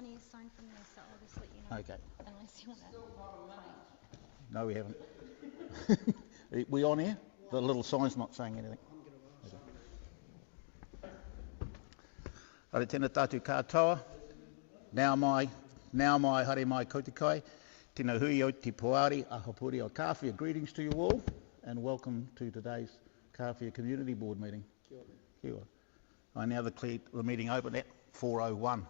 Bonnie has signed from there, so I'll just let you know. Okay. Unless you want to. No, we haven't. We on here? The little sign's not saying anything. Hare tēnā tātou katoa. Now my haere mai kautikai. Tēnā hui o te poari ahapuri o Kāwhia. Greetings to you all and welcome to today's Kāwhia Community Board meeting. Kia ora. I now declare the meeting open at 4:01.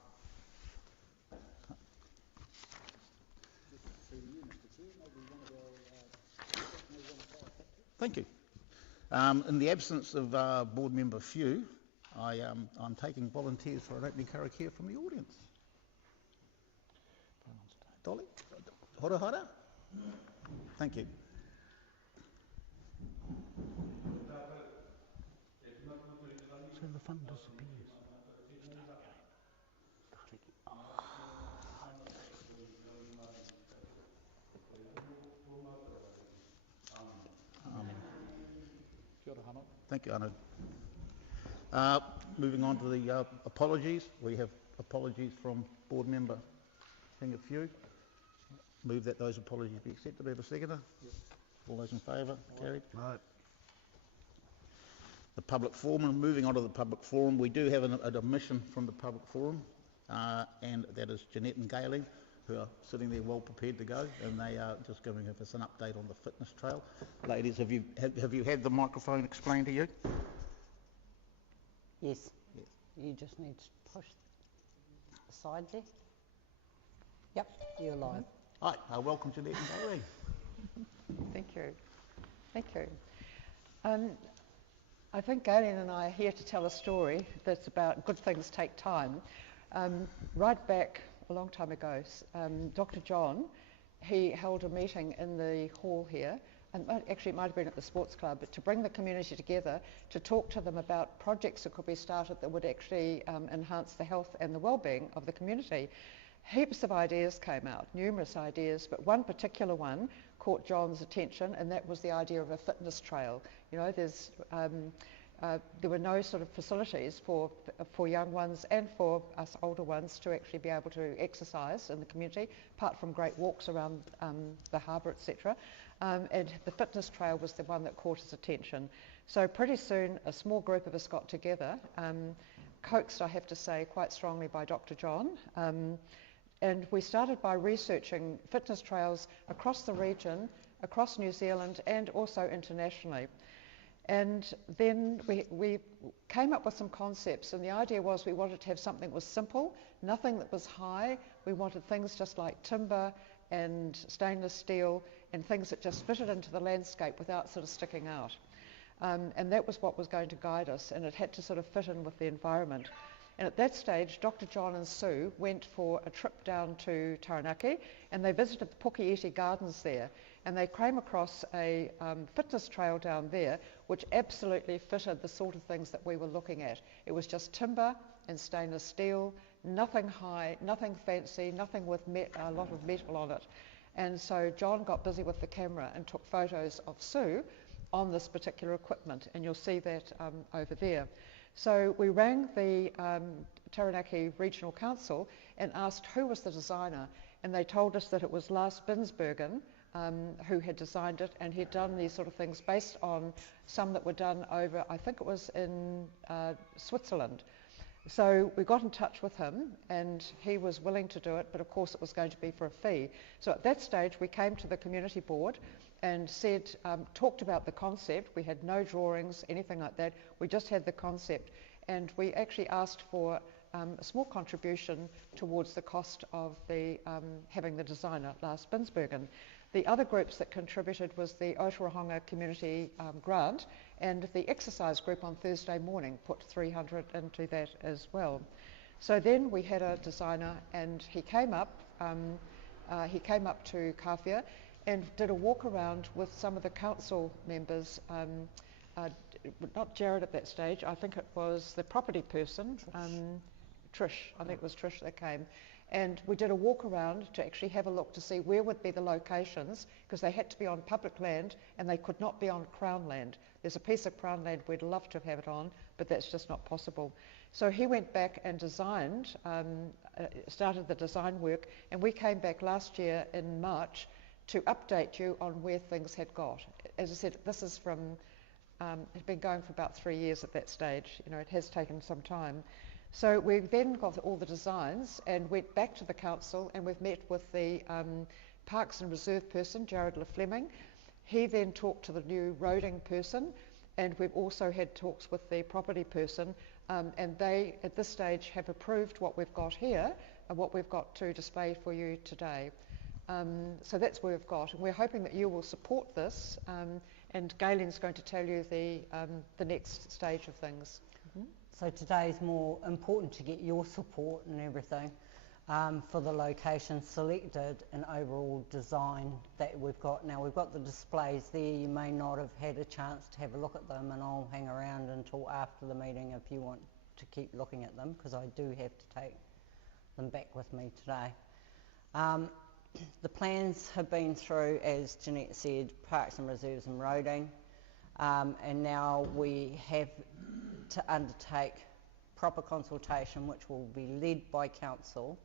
Thank you. In the absence of board member Few, I'm taking volunteers for an opening karakia from the audience. Dolly, hora hora. Thank you. So the fun disappears. Thank you, Arnold. Moving on to the apologies. We have apologies from board member King of Few. Move that those apologies be accepted. We have a seconder. Yes. All those in favour? Carried. Right. The public forum. Moving on to the public forum, we do have an admission from the public forum, and that is Jeanette and Gayleen, who are sitting there well prepared to go, and they are just giving us an update on the fitness trail. Ladies, have you had the microphone explained to you? Yes. Yes. You just need to push aside there. Yep, you're live. Hi, welcome Jeanette and Gayleen. Thank you. Thank you. I think Gayleen and I are here to tell a story that's about good things take time. Right back a long time ago, Dr. John, he held a meeting in the hall here, and actually it might have been at the sports club, but to bring the community together to talk to them about projects that could be started that would actually enhance the health and the well-being of the community. Heaps of ideas came out, numerous ideas, but one particular one caught John's attention, and that was the idea of a fitness trail. You know, there were no sort of facilities for young ones and for us older ones to actually be able to exercise in the community, apart from great walks around the harbour, etc. And the fitness trail was the one that caught his attention. So pretty soon a small group of us got together, coaxed, I have to say, quite strongly by Dr. John, and we started by researching fitness trails across the region, across New Zealand and also internationally. And then we came up with some concepts, and the idea was we wanted to have something that was simple, nothing that was high. We wanted things just like timber and stainless steel and things that just fitted into the landscape without sort of sticking out. And that was what was going to guide us, and it had to sort of fit in with the environment. And at that stage, Dr. John and Sue went for a trip down to Taranaki, and they visited the Pukeeti Gardens there, and they came across a fitness trail down there which absolutely fitted the sort of things that we were looking at. It was just timber and stainless steel, nothing high, nothing fancy, nothing with a lot of metal on it. And so John got busy with the camera and took photos of Sue on this particular equipment, and you'll see that over there. So we rang the Taranaki Regional Council and asked who was the designer, and they told us that it was Lars Binsbergen who had designed it, and he'd done these sort of things based on some that were done over, I think it was in Switzerland. So we got in touch with him, and he was willing to do it, but of course it was going to be for a fee. So at that stage we came to the community board and said, talked about the concept. We had no drawings, anything like that. We just had the concept, and we actually asked for a small contribution towards the cost of the having the designer, Lars Binsbergen. The other groups that contributed was the Otorohanga Community Grant, and the exercise group on Thursday morning put 300 into that as well. So then we had a designer, and he came up to Kāwhia and did a walk around with some of the council members, not Jared at that stage, I think it was the property person, Trish, I think it was Trish that came. And we did a walk around to actually have a look to see where would be the locations, because they had to be on public land and they could not be on Crown land. There's a piece of Crown land we'd love to have it on, but that's just not possible. So he went back and designed, started the design work, and we came back last year in March to update you on where things had got. As I said, this is from, it's been going for about 3 years at that stage. You know, it has taken some time. So we then got all the designs and went back to the council, and we've met with the Parks and Reserve person, Jared LeFleming. He then talked to the new roading person, and we've also had talks with the property person, and they at this stage have approved what we've got here and what we've got to display for you today. So that's where we've got, and we're hoping that you will support this, and Galen's going to tell you the next stage of things. So today's more important to get your support and everything for the location selected and overall design that we've got. Now we've got the displays there, you may not have had a chance to have a look at them, and I'll hang around until after the meeting if you want to keep looking at them, because I do have to take them back with me today. The plans have been through, as Jeanette said, Parks and Reserves and Roading, and now we have to undertake proper consultation, which will be led by council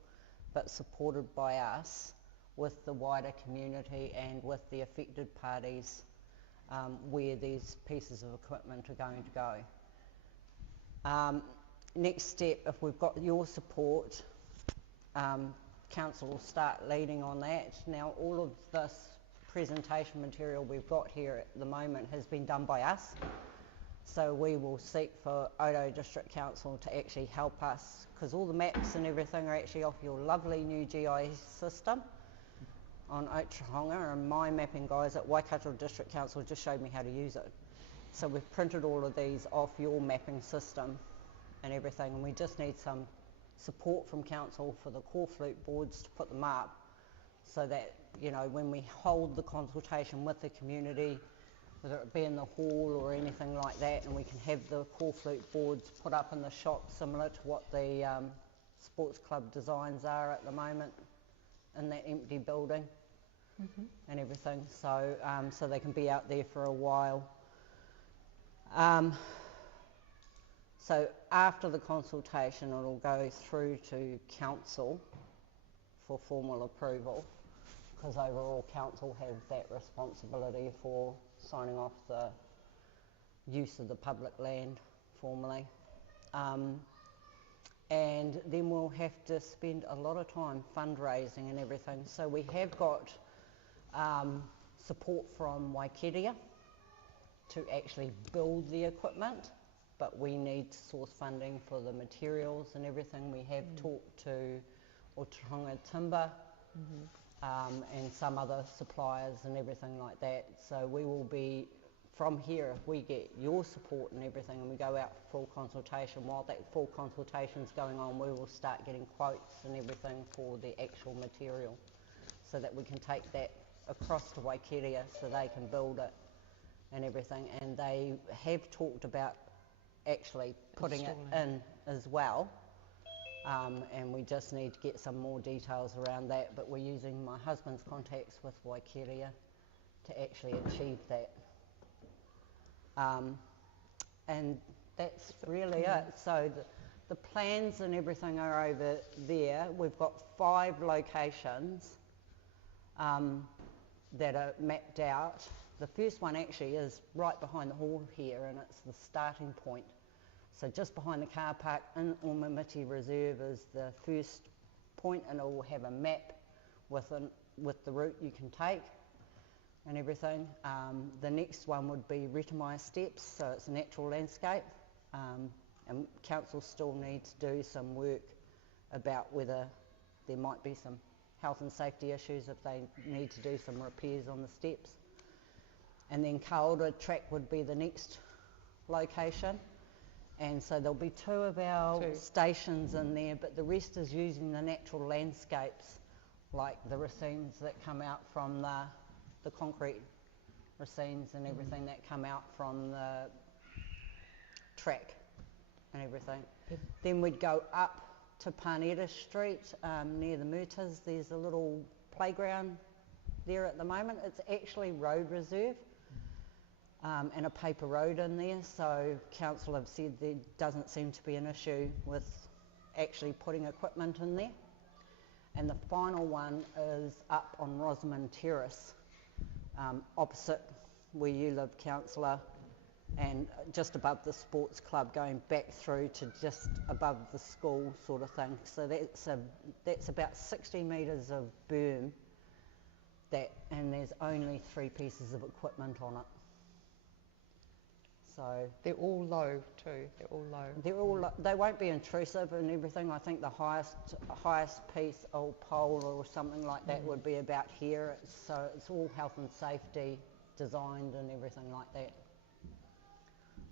but supported by us with the wider community and with the affected parties where these pieces of equipment are going to go. Next step, if we've got your support, council will start leading on that. Now all of this presentation material we've got here at the moment has been done by us. So we will seek for Odo District Council to actually help us, because all the maps and everything are actually off your lovely new GIS system on Otaronga, and my mapping guys at Waikato District Council just showed me how to use it. So we've printed all of these off your mapping system and everything, and we just need some support from council for the core flute boards to put them up, so that, you know, when we hold the consultation with the community, whether it be in the hall or anything like that, and we can have the core flute boards put up in the shop similar to what the sports club designs are at the moment in that empty building and everything, so so they can be out there for a while. So after the consultation, it'll go through to council for formal approval, because overall council have that responsibility for signing off the use of the public land formally. And then we'll have to spend a lot of time fundraising and everything. So we have got support from Waikeria to actually build the equipment, but we need to source funding for the materials and everything. We have talked to Otaronga Timber and some other suppliers and everything like that. So we will be, from here, if we get your support and everything and we go out for full consultation, while that full consultation is going on, we will start getting quotes and everything for the actual material, so that we can take that across to Waikeria so they can build it and everything. And they have talked about actually putting it in as well. And we just need to get some more details around that, but we're using my husband's contacts with Waikeria to actually achieve that. And that's really it. So the plans and everything are over there. We've got 5 locations that are mapped out. The first one actually is right behind the hall here, and it's the starting point. So just behind the car park in Omamiti Reserve is the first point, and it will have a map with the route you can take and everything. The next one would be Retamai Steps, so it's a natural landscape, and council still need to do some work about whether there might be some health and safety issues if they need to do some repairs on the steps. And then Kāwhia track would be the next location. And so there'll be 2 of our stations in there, but the rest is using the natural landscapes, like the racines that come out from the concrete racines and everything that come out from the track and everything. Then we'd go up to Panetta Street near the Murtas. There's a little playground there at the moment. It's actually road reserve. and a paper road in there, so council have said there doesn't seem to be an issue with actually putting equipment in there. And the final one is up on Rosamond Terrace, opposite where you live, councillor, and just above the sports club, going back through to just above the school sort of thing. So that's about 60 metres of berm, and there's only 3 pieces of equipment on it. So They're all low too. They're all low. they won't be intrusive and everything. I think the highest piece or pole or something like that would be about here. So it's all health and safety designed and everything like that.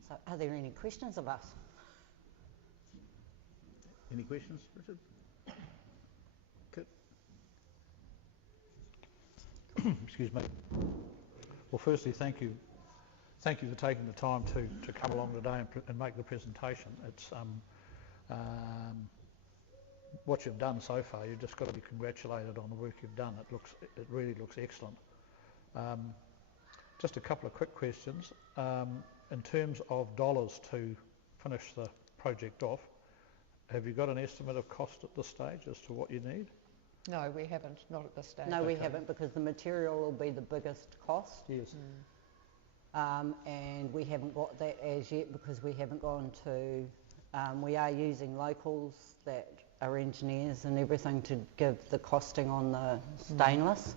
So are there any questions of us? Any questions, Richard? Kit? Excuse me. Well, firstly, thank you for taking the time to come along today and make the presentation. It's what you've done so far. You've just got to be congratulated on the work you've done. It really looks excellent. Just a couple of quick questions. In terms of dollars to finish the project off, have you got an estimate of cost at this stage as to what you need? No, we haven't. Not at this stage. No, we haven't, because the material will be the biggest cost. Yes. And we haven't got that as yet because we haven't gone to, we are using locals that are engineers and everything to give the costing on the stainless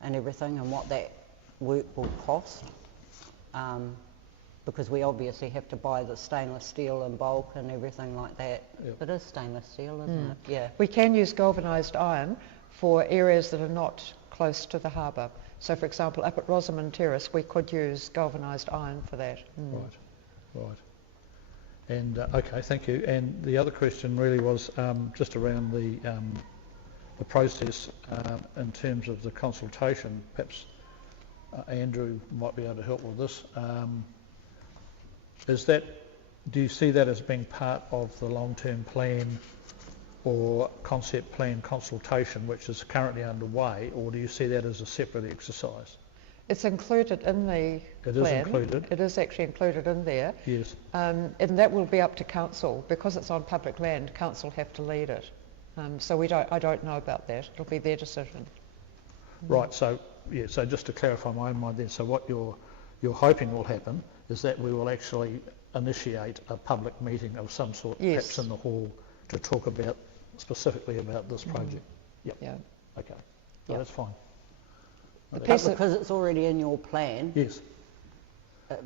and everything and what that work will cost. Because we obviously have to buy the stainless steel in bulk and everything like that. Yep. It is stainless steel, isn't it? Yeah. We can use galvanised iron for areas that are not close to the harbour. So, for example, up at Rosamond Terrace, we could use galvanised iron for that. Right. And okay, thank you. And the other question really was just around the process in terms of the consultation. Perhaps Andrew might be able to help with this. Do you see that as being part of the long-term plan or concept plan consultation which is currently underway, or do you see that as a separate exercise? It's included in the plan. It is included? It is actually included in there. Yes. And that will be up to council. Because it's on public land, council have to lead it. So I don't know about that. It'll be their decision. Right, so just to clarify my own mind then, so what you're hoping will happen is that we will actually initiate a public meeting of some sort, yes, perhaps in the hall, to talk specifically about this project. Yep. Yeah. Okay. So that's fine. But because it's already in your plan, yes, it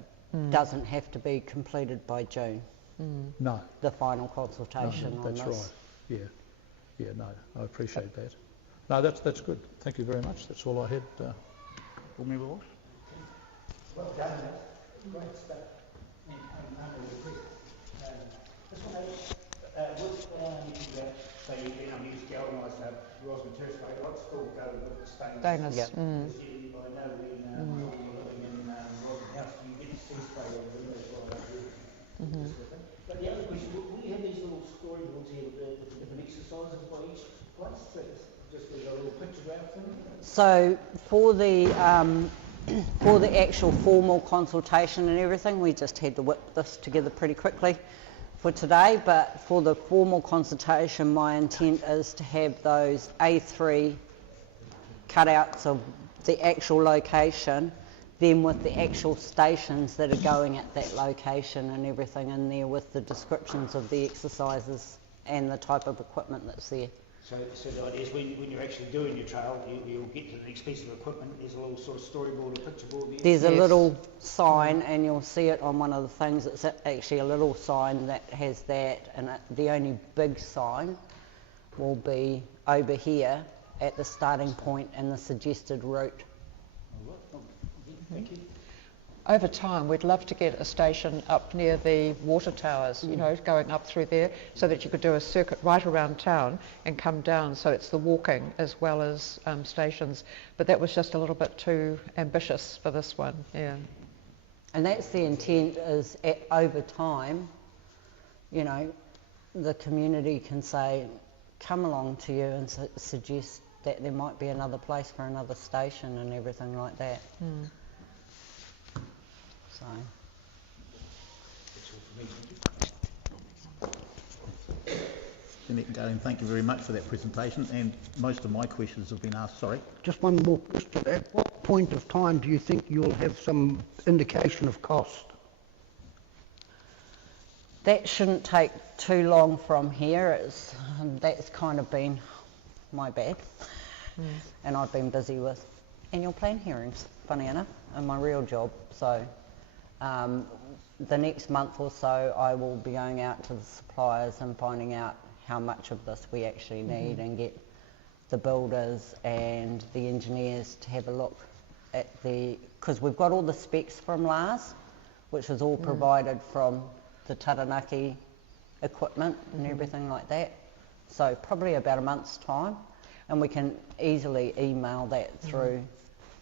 doesn't have to be completed by June. No. The final consultation on that's this. Right. Yeah, no, I appreciate that. No, that's good. Thank you very much. That's all I had. Pull me Walsh. Well done, great stuff. And this one, so you can use galvanised Rosamond Terrace, but I'd still go with the stainless. Yep. I know when you're living in Rosamond House, you get sea spray on the windows right up there. But the other question, will you have these little storyboards here with the different exercises by each place? So just a little pictograph thing? So for the actual formal consultation and everything, we just had to whip this together pretty quickly for today, but for the formal consultation, my intent is to have those A3 cutouts of the actual location, then with the actual stations that are going at that location and everything in there with the descriptions of the exercises and the type of equipment that's there. So the idea is when you're actually doing your trail, you'll get to the next piece of equipment, there's a little sort of storyboard or picture board there. There's a little sign, and you'll see it on one of the things. It's actually a little sign that has that, and the only big sign will be over here at the starting point and the suggested route. Thank you. Over time, we'd love to get a station up near the water towers, you know, going up through there, so that you could do a circuit right around town and come down, so it's the walking as well as stations. But that was just a little bit too ambitious for this one, yeah. And that's the intent, is over time, you know, the community can say, come along to you and suggest that there might be another place for another station and everything like that. So, That's all for me, thank you. Jeanette Galen, thank you very much for that presentation, and most of my questions have been asked. Sorry. Just one more question. At what point of time do you think you'll have some indication of cost? that shouldn't take too long from here. That's kind of been my bad. And I've been busy with annual plan hearings, funny enough, and my real job. So the next month or so I will be going out to the suppliers and finding out how much of this we actually need and get the builders and the engineers to have a look at because we've got all the specs from Lars, which was all provided from the Taranaki equipment and everything like that. So probably about a month's time, and we can easily email that through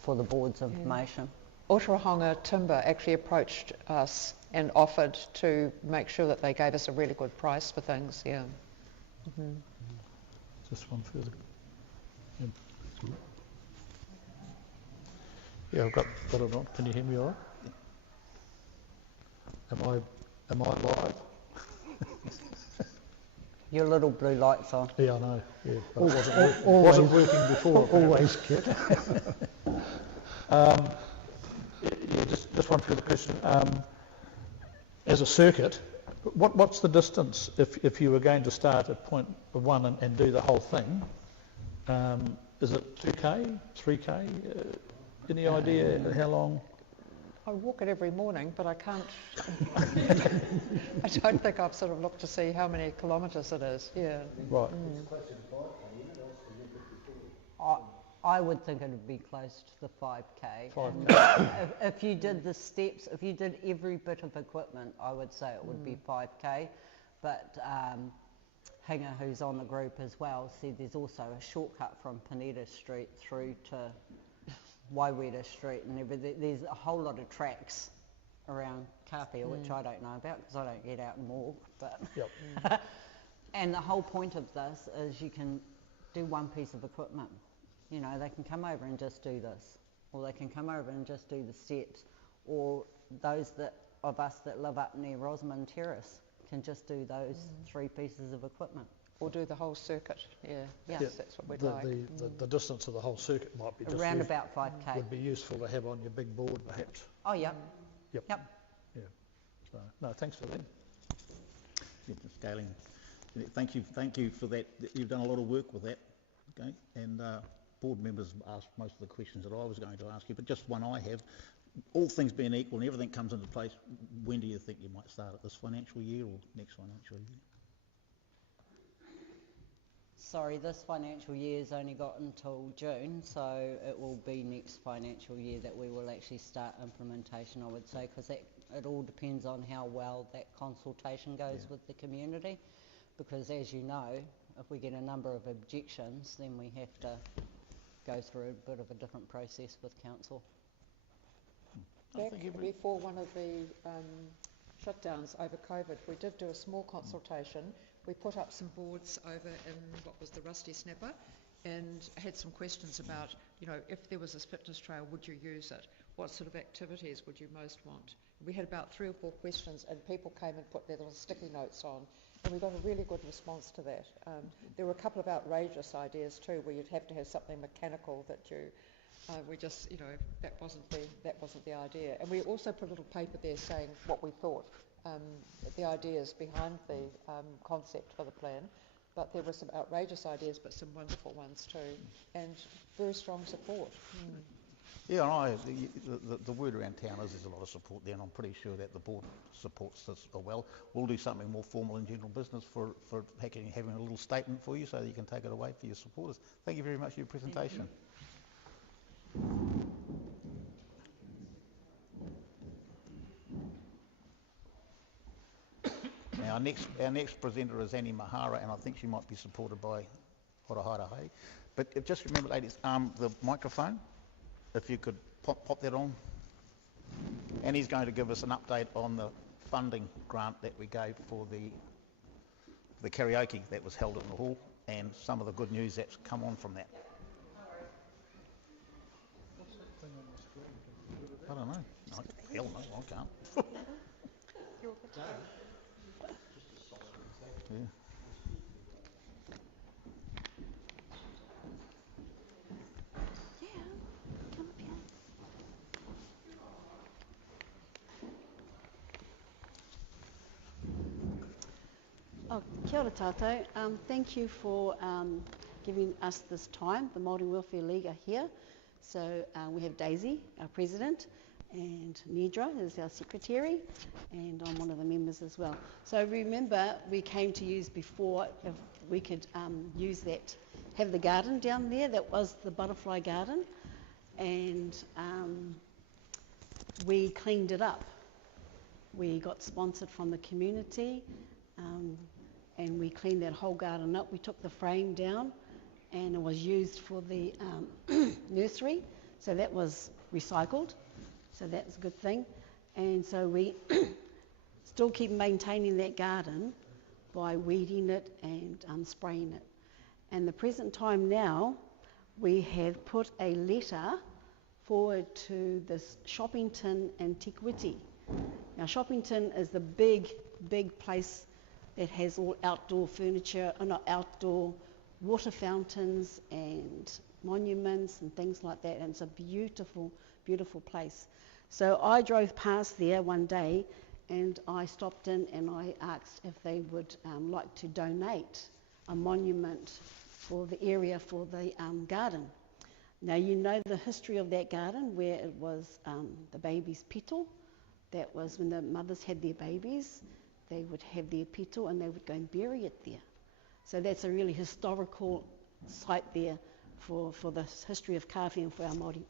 for the board's information. Otorohanga Timber actually approached us and offered to make sure that they gave us a really good price for things, Just one further. Yeah, I've got it on. Can you hear me all right? Am I live? Your little blue light's on. Yeah, I know. Yeah, but it wasn't working before. Always, Kit. Yeah, just one further question. As a circuit, what's the distance if you were going to start at point 1 and do the whole thing? Is it 2k, 3k? Any idea how long? I walk it every morning, but I can't. I don't think I've sort of looked to see how many kilometres it is. Yeah. Right. I would think it would be close to the 5k. 5k. If you did the steps, if you did every bit of equipment, I would say it would be 5k. But Hinga, who's on the group as well, said there's also a shortcut from Panetta Street through to Waiwera Street and everything. There's a whole lot of tracks around Kāwhia, which I don't know about because I don't get out and walk. But and the whole point of this is you can do one piece of equipment. You know, they can come over and just do this, or they can come over and just do the steps, or those of us that live up near Rosamond Terrace can just do those 3 pieces of equipment. Or do the whole circuit. Yes, that's what we'd like. The distance of the whole circuit might be just Around about 5k. would be useful to have on your big board, perhaps. Oh, yep. Yep. Yep. Yeah. So, no, thanks for that. Yeah, scaling. Thank you for that. You've done a lot of work with that. Okay, and board members asked most of the questions that I was going to ask you, but just one I have. All things being equal and everything comes into place, when do you think you might start it? This financial year or next financial year? Sorry, this financial year's only got until June, so it will be next financial year that we will actually start implementation, I would say, because it all depends on how well that consultation goes with the community. Because as you know, if we get a number of objections, then we have to go through a bit of a different process with council. Back before one of the shutdowns over COVID, we did do a small consultation. We put up some boards over in what was the Rusty Snapper and had some questions about, you know, if there was a fitness trail, would you use it? What sort of activities would you most want? We had about 3 or 4 questions and people came and put their little sticky notes on, and we got a really good response to that. There were a couple of outrageous ideas too, where you'd have to have something mechanical that you we just, you know, that wasn't the idea. And we also put a little paper there saying what we thought, the ideas behind the concept for the plan. But there were some outrageous ideas, but some wonderful ones too, and very strong support. Yeah, the word around town is there's a lot of support there, and I'm pretty sure that the board supports this well. We'll do something more formal in general business for having a little statement for you so that you can take it away for your supporters. Thank you very much for your presentation. Now our next presenter is Annie Mahara, and I think she might be supported by Hora Hai. But just remember, ladies, the microphone, if you could pop that on. Annie's going to give us an update on the funding grant that we gave for the karaoke that was held in the hall, and some of the good news that's come on from that. I don't know. Hell no, I can't. You're good to go. Yeah. Yeah, come up here. Oh, kia ora tātou. Thank you for giving us this time. The Māori Welfare League are here. So we have Daisy, our president, and Nidra is our secretary, and I'm one of the members as well. So remember, we came to use before if we could use that, have the garden down there. That was the butterfly garden, and we cleaned it up. We got sponsored from the community, and we cleaned that whole garden up. We took the frame down, and it was used for the nursery, so that was recycled. So that's a good thing. And so we still keep maintaining that garden by weeding it and spraying it. And the present time now, we have put a letter forward to this Shoppington Antiquity. Now Shoppington is the big place that has all outdoor furniture, not outdoor water fountains and monuments and things like that, and it's a beautiful, beautiful place. So I drove past there one day and I stopped in and I asked if they would like to donate a monument for the area for the garden. Now you know the history of that garden, where it was the baby's pito. That was when the mothers had their babies, they would have their pito and they would go and bury it there. So that's a really historical site there for the history of Kāwhia and for our Māori,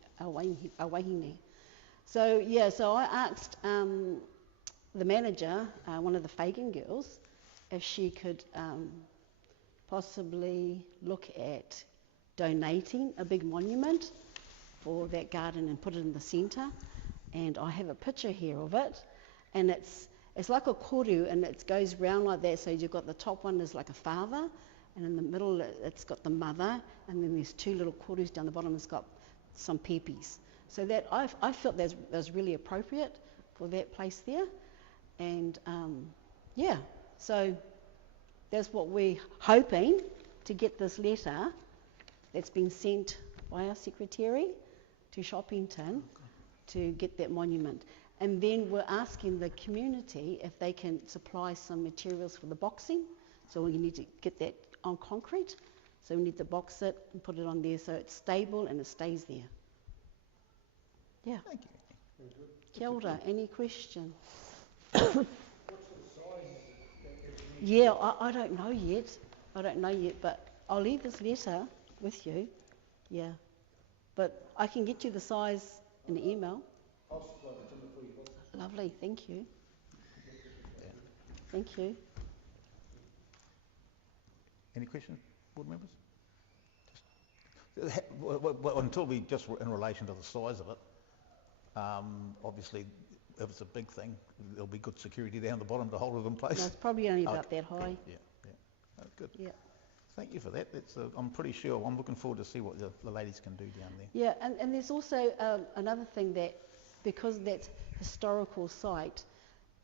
our wahine. So I asked the manager, one of the Fagan girls, if she could possibly look at donating a big monument for that garden and put it in the centre. And I have a picture here of it, and it's like a koru, and it goes round like that. So you've got the top one is like a father, and in the middle it's got the mother, and then there's two little korus down the bottom. It's got some pepes. So that I felt that was really appropriate for that place there, and so that's what we're hoping to get this letter that's been sent by our secretary to Shoppington to get that monument. And then we're asking the community if they can supply some materials for the boxing. So we need to get that on concrete. So we need to box it and put it on there so it's stable and it stays there. Yeah. Thank you. Kia ora. Any questions? What sort of size is it? Yeah, I don't know yet. But I'll leave this letter with you. Yeah. But I can get you the size in the email. I'll supply the timber for you, boss. Lovely, thank you. Thank you. Any questions, board members? Until we just in relation to the size of it, obviously if it's a big thing, there'll be good security down the bottom to hold it in place. No, it's probably only about Okay. that high. Yeah. That's good. Yeah. Thank you for that. I'm pretty sure. I'm looking forward to see what the ladies can do down there. Yeah, and there's also another thing that, because that's historical site,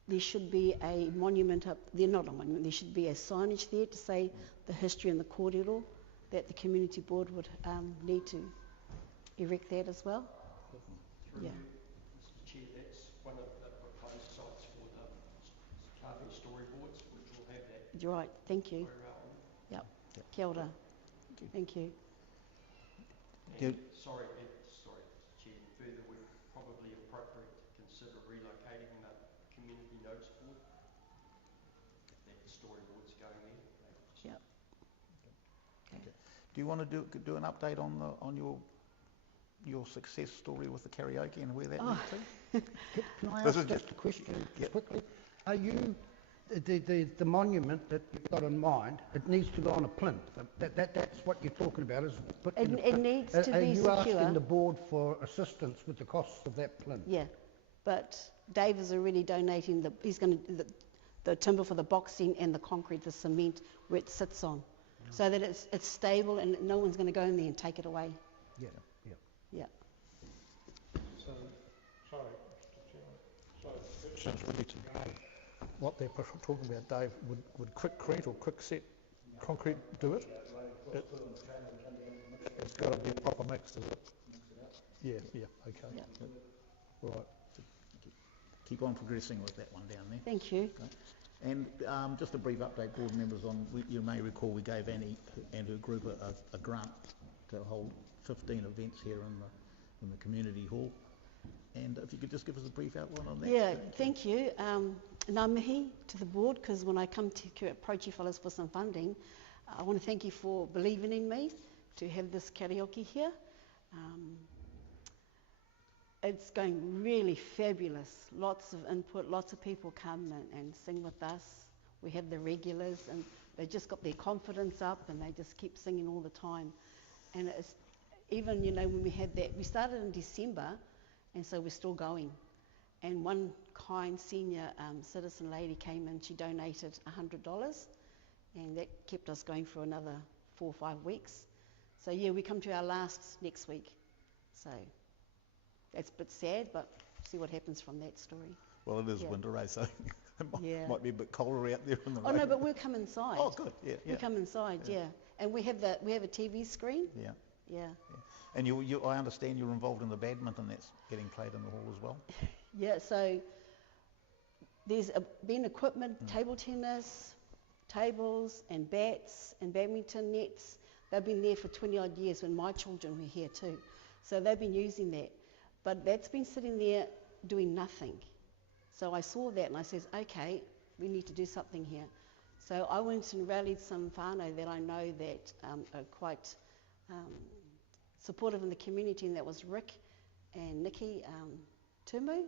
there should be a monument up there, not a monument, there should be a signage there to say the history and the kōrero, that the community board would need to erect that as well. Through Yeah. you, Mr Chair, that's one of the proposed sites for the Kāwhia storyboards, which will have that. You're right, thank you. For, Yep. Kia ora. Thank you. Yeah. Sorry, Mr Chair, further we're probably appropriate to consider relocating the community notice board. That the storyboard's going there. Yep. Do you want to do an update on your success story with the karaoke and where that led to? Can I This ask is just a question Yep. quickly? Are you, the monument that you've got in mind, it needs to go on a plinth? That's what you're talking about, is putting a It plinth. needs to Are be you secure. asking the board for assistance with the costs of that plinth? Yeah, but Dave is already donating he's going to the timber for the boxing and the concrete, the cement where it sits on, so that it's stable and no one's going to go in there and take it away. Yeah. Yeah. So, sorry, Mr Chairman. questions really to Dave. What they're talking about, Dave, would quickcrete or quickset concrete do it? It's got to be a proper mix, does it? Yeah, okay. Yeah. Right. Keep on progressing with that one down there. Thank you. Okay. And just a brief update, board members, on you may recall we gave Annie and her group a grant to hold 15 events here in the community hall. And if you could just give us a brief outline on that. Yeah, thank you. Ngā mihi to the board, because when I come to approach you fellas for some funding, I want to thank you for believing in me to have this karaoke here. It's going really fabulous. Lots of input, lots of people come and sing with us. We have the regulars and they just got their confidence up and they just keep singing all the time. And it's even, you know, when we had that, we started in December and so we're still going. And one kind senior citizen lady came in, she donated $100 and that kept us going for another 4 or 5 weeks. So yeah, we come to our last next week. So that's a bit sad, but see what happens from that story. Well, it is winter, so it might be a bit colder out there in the rain. Oh no, but we'll come inside. Oh, good. Yeah. We come inside, yeah. And we have a TV screen. Yeah. Yeah. And I understand you're involved in the badminton that's getting played in the hall as well. Yeah. So there's been equipment, table tennis, tables and bats and badminton nets. They've been there for 20 odd years when my children were here too. So they've been using that. But that's been sitting there doing nothing. So I saw that and I said, okay, we need to do something here. So I went and rallied some whānau that I know that are quite supportive in the community, and that was Rick and Nikki Tumu.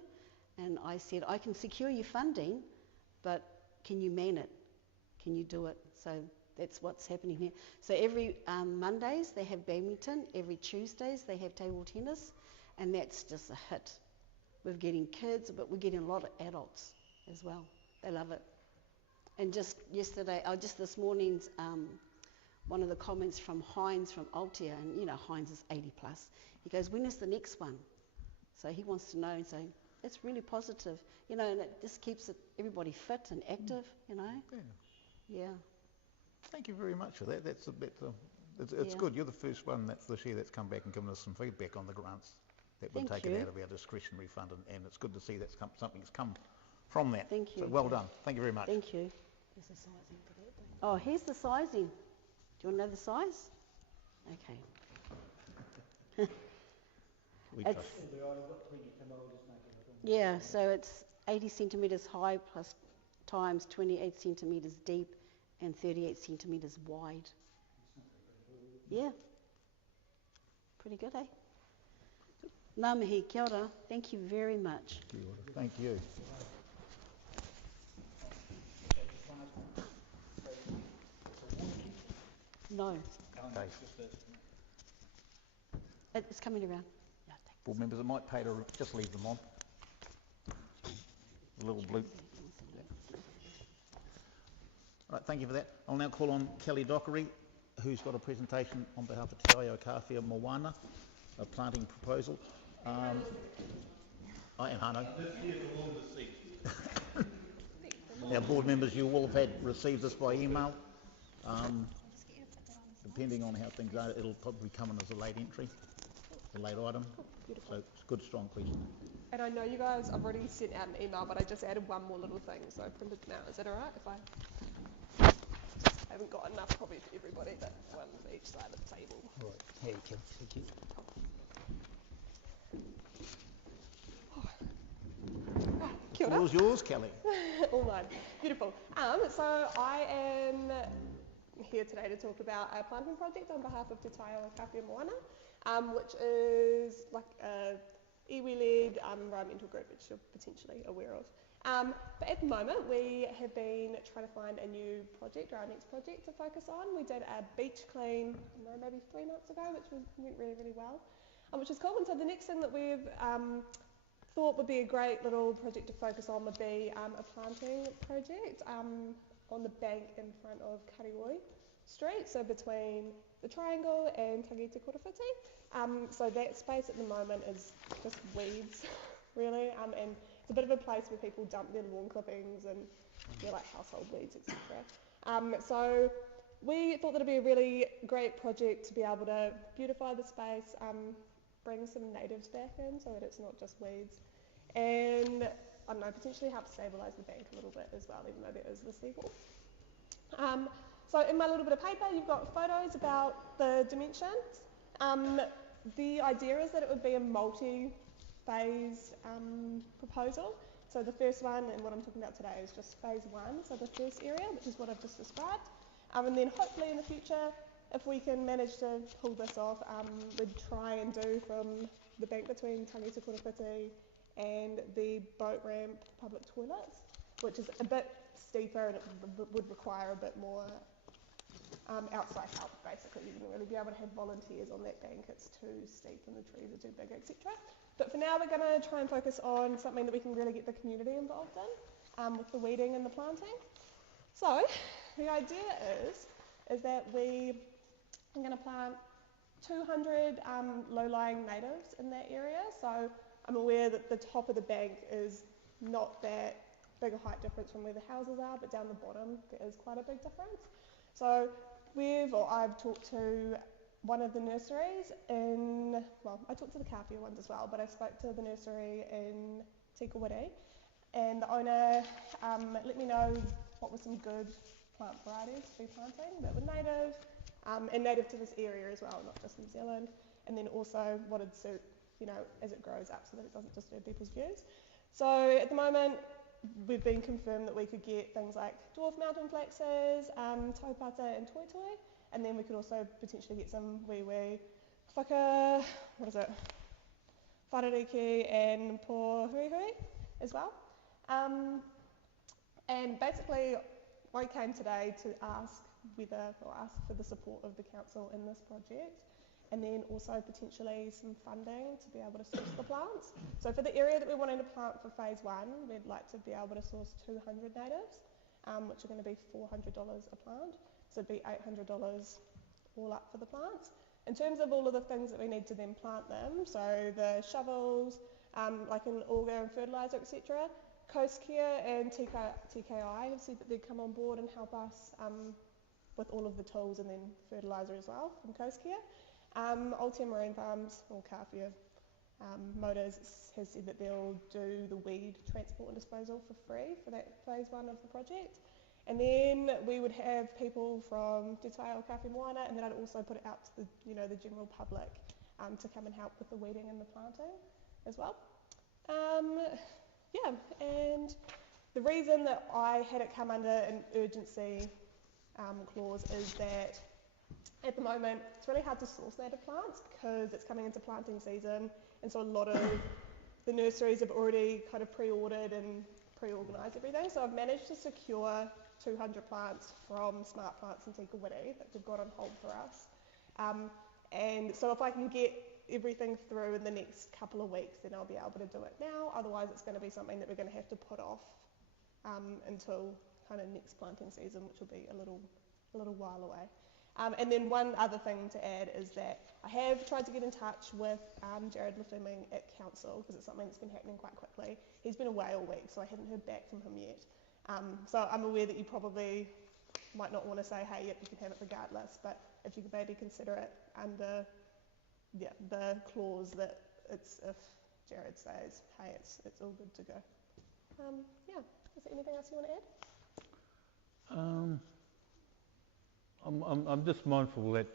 And I said, I can secure you funding, but can you man it? Can you do it? So that's what's happening here. So every Mondays they have badminton, every Tuesdays they have table tennis, and that's just a hit. We're getting kids, but we're getting a lot of adults as well. They love it. And just yesterday, just this morning's, one of the comments from Heinz from Altea, and you know Heinz is 80 plus. He goes, when is the next one? So he wants to know and say, it's really positive, you know, and it just keeps everybody fit and active, you know. Yeah. Thank you very much for that. It's good. You're the first one this year that's come back and given us some feedback on the grants that were taken out of our discretionary fund, and it's good to see that something's come from that. Thank you. So well done. Thank you very much. Thank you. Here's the sizing for that. Oh, here's the sizing. Do you want to know the size? Okay. Yeah, so it's 80 centimetres high plus times 28 centimetres deep and 38 centimetres wide. Yeah. Pretty good, eh? Ngā mihi, kia ora. Thank you very much. Thank you. No. Okay. It's coming around. Yeah, Board members, it might pay to just leave them on. A little blue. All right, thank you for that. I'll now call on Kelly Dockery, who's got a presentation on behalf of Te Aio Kāwhia Moana, a planting proposal. I am Hano. Now, board members, you will have received this by email. Depending on how things are, it'll probably come in as a late entry, a late item. So it's a good, strong question. And I know you guys, I've already sent out an email, but I just added one more little thing, so I printed them out. Is that all right if I haven't got enough probably for everybody, but one for each side of the table. Right. Here you go. Thank you. Kia ora. The floor's yours, Kelly. All mine. Beautiful. So I am here today to talk about a planting project on behalf of Te Aio Kāwhia Moana, which is like a iwi-led environmental group, which you're potentially aware of. But at the moment, we have been trying to find a new project, or our next project to focus on. We did a beach clean, maybe 3 months ago, which went really, really well, which is cool. And so the next thing that we've thought would be a great little project to focus on would be a planting project on the bank in front of Karioi Street, so between the Triangle and Tangita Korowhiti. So that space at the moment is just weeds, really, and it's a bit of a place where people dump their lawn clippings and their like household weeds, etc. So we thought that it'd be a really great project to be able to beautify the space, bring some natives back in so that it's not just weeds, and I don't know, potentially help stabilise the bank a little bit as well, even though there is the seawall. So in my little bit of paper, you've got photos about the dimensions. The idea is that it would be a multi-phase proposal. So the first one, and what I'm talking about today, is just phase 1, so the first area, which is what I've just described. And then hopefully in the future, if we can manage to pull this off, we'd try and do from the bank between Tangata Korowhiti and the boat ramp public toilets, which is a bit steeper and it would require a bit more outside help, basically. You wouldn't really be able to have volunteers on that bank. It's too steep and the trees are too big, etc. But for now, we're going to try and focus on something that we can really get the community involved in, with the weeding and the planting. So the idea is that we are going to plant 200 low-lying natives in that area. So I'm aware that the top of the bank is not that big a height difference from where the houses are, but down the bottom there is quite a big difference. So I've talked to one of the nurseries in, well, I talked to the Kāwhia ones as well, but I spoke to the nursery in Tikawiri, and the owner let me know what were some good plant varieties to be planting that were native, and native to this area as well, not just New Zealand, and then also what would suit, as it grows up so that it doesn't disturb people's views. So at the moment, we've been confirmed that we could get things like dwarf mountain flaxes, taupata and toitoi, and then we could also potentially get some wee wharariki and pōhuihui as well. And basically I came today to ask for the support of the council in this project, and then also potentially some funding to be able to source the plants. So for the area that we're wanting to plant for phase 1, we'd like to be able to source 200 natives, which are going to be $400 a plant. So it'd be $800 all up for the plants. In terms of all of the things that we need to then plant them, so the shovels, like an auger and fertiliser, etc. Kāwhia and TKI have said that they'd come on board and help us with all of the tools and then fertiliser as well from Kāwhia. Aotea Marine Farms, or Kāwhia Motors, has said that they'll do the weed transport and disposal for free for that phase 1 of the project. And then we would have people from Te Tai o Kāwhia Moana, and then I'd also put it out to the general public to come and help with the weeding and the planting as well. And the reason that I had it come under an urgency clause is that at the moment it's really hard to source native plants because it's coming into planting season, and so a lot of the nurseries have already kind of pre-ordered and pre-organised everything. So I've managed to secure 200 plants from Smart Plants in Tikawiri that they've got on hold for us. And so if I can get everything through in the next couple of weeks, then I'll be able to do it now. Otherwise it's going to be something that we're going to have to put off until kind of next planting season, which will be a little while away. And then one other thing to add is that I have tried to get in touch with Jared Lefleming at council, because it's something that's been happening quite quickly. He's been away all week, so I haven't heard back from him yet. So I'm aware that you probably might not want to say, hey, yep, you can have it regardless, but if you could maybe consider it under the clause that it's if Jared says, hey, it's all good to go. Is there anything else you want to add? I'm just mindful that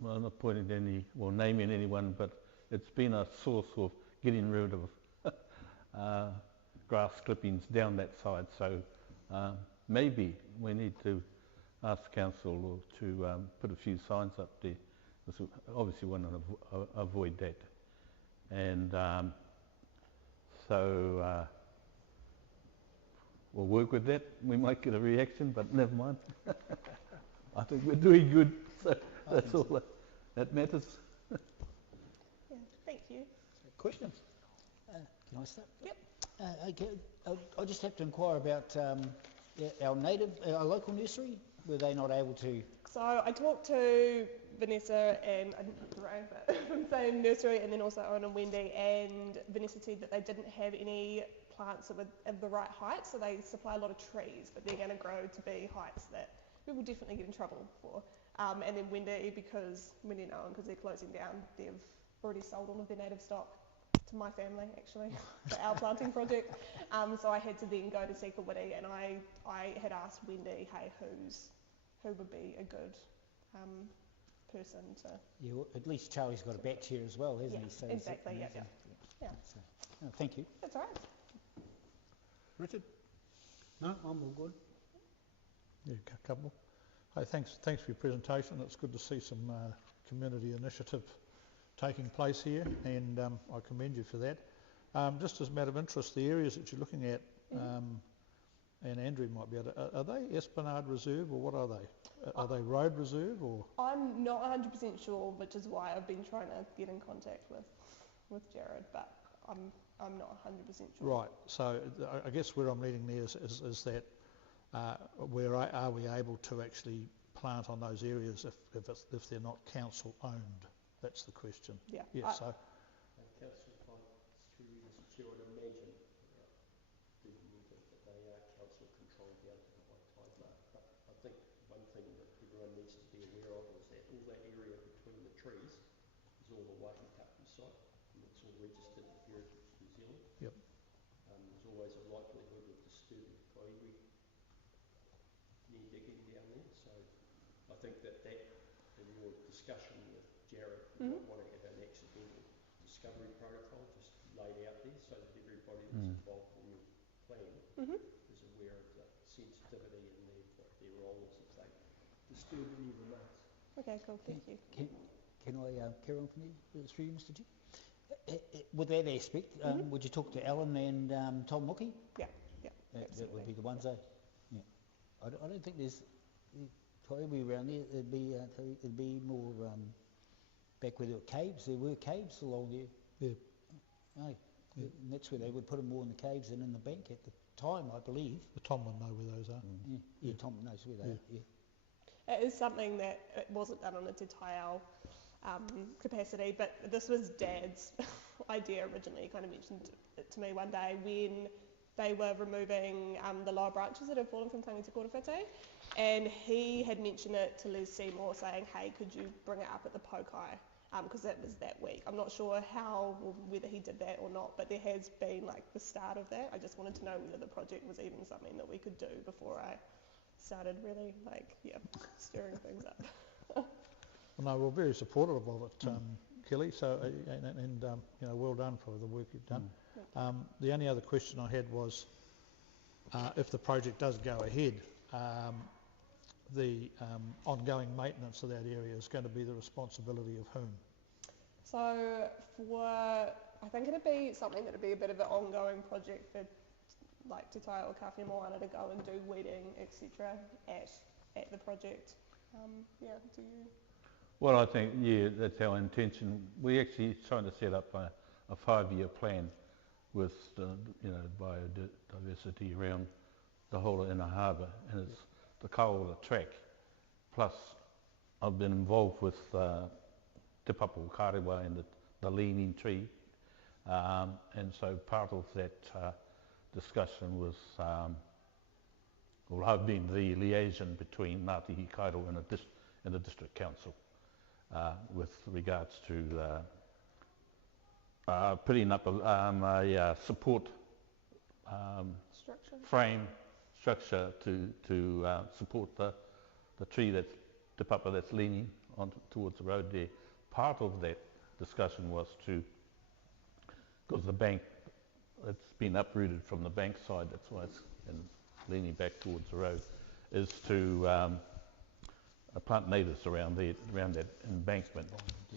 well, I'm not pointing to naming anyone, but it's been a source of getting rid of grass clippings down that side. So maybe we need to ask council to put a few signs up there, because we obviously want to avoid that. And we'll work with that. We might get a reaction, but never mind. I think we're doing good, so that's all that matters. Yeah, thank you. Questions? Can I start? Yep. Okay. I just have to inquire about our local nursery. Were they not able to? So I talked to Vanessa and, I didn't put the right, but from the same nursery, and then also Owen and Wendy, and Vanessa said that they didn't have any plants that were of the right height, so they supply a lot of trees, but they're going to grow to be heights that people definitely get in trouble for. And then Wendy and Owen, because they're closing down, they've already sold all of their native stock to my family, actually, for our planting project. So I had to then go to seek a witty, and I had asked Wendy, hey, who would be a good person to... Yeah, well, at least Charlie's got a batch here as well, hasn't he? So exactly, yeah. So, no, thank you. That's all right. Richard? No, I'm all good. Yeah, a couple. Hey, thanks for your presentation. It's good to see some community initiative taking place here, and I commend you for that. Just as a matter of interest, the areas that you're looking at, and Andrew might be able to, are they Esplanade Reserve, or what are they? Are they road reserve, or? I'm not 100% sure, which is why I've been trying to get in contact with Jared, but I'm not 100% sure. Right, so I guess where I'm leading there is that where are we able to actually plant on those areas if they're not council owned? That's the question. Yeah. Council funds through Mr. Chair, I would imagine, that they are council controlled down to the high tide mark. But I think one thing that everyone needs to be aware of is that all that area between the trees is all the Waihi site, and it's all registered with Heritage New Zealand. Yep. There's always a likelihood of disturbing Kāwhia near digging down there. So I think that in your discussion with Jared, you might want to have an accidental discovery protocol just laid out there so that everybody that's involved in your plan is aware of the sensitivity and what their role is if they disturb any of the notes. Okay, cool, thank you. Can I carry on from you, through you, Mr. Chair? With that aspect, would you talk to Alan and Tom Mookie? Yeah, that would be the ones, yeah. I don't think there's Kāwhia around there. It'd be more back where there were caves. There were caves along there. Yeah. Aye. Yeah. And that's where they would put them more in the caves than in the bank at the time, I believe. The Tom would know where those are. Yeah, Tom knows where they are. Yeah. It is something that it wasn't done on a Te Taiao capacity, but this was Dad's idea originally. He kind of mentioned it to me one day when they were removing the lower branches that had fallen from Tangata Korowhite, and he had mentioned it to Liz Seymour saying, hey, could you bring it up at the Pokai, because it was that week. I'm not sure how or whether he did that or not, but there has been like the start of that. I just wanted to know whether the project was even something that we could do before I started really stirring things up. Well, no, we're very supportive of it, Kelly. So, and well done for the work you've done. The only other question I had was, if the project does go ahead, the ongoing maintenance of that area is going to be the responsibility of whom? So, I think it'd be something that'd be a bit of an ongoing project for, like Te Tai or Kāwhia Moana to go and do weeding, etc. at the project. Do you? Well, I think, that's our intention. We're actually trying to set up a 5-year plan with biodiversity around the whole inner harbour, and it's the Kāwhia track. Plus, I've been involved with Te Papo Kārewa and the leaning tree, and so part of that discussion was, I've been the liaison between Ngāti Kairo and the District Council with regards to putting up a support structure to support the tree that's Te Papa that's leaning on towards the road there. Part of that discussion was because the bank, it's been uprooted from the bank side, that's why it's leaning back towards the road, is to plant natives around that embankment.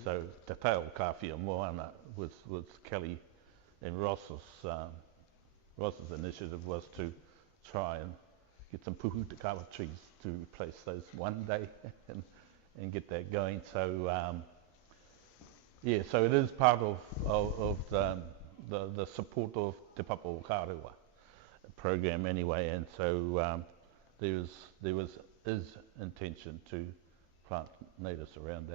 So Te Tao Kāwhia Moana with Kelly and Ross's initiative was to try and get some puhu te kawa trees to replace those one day and get that going. So so it is part of the support of Te Papo Kārewa program anyway, and so there is intention to plant natives around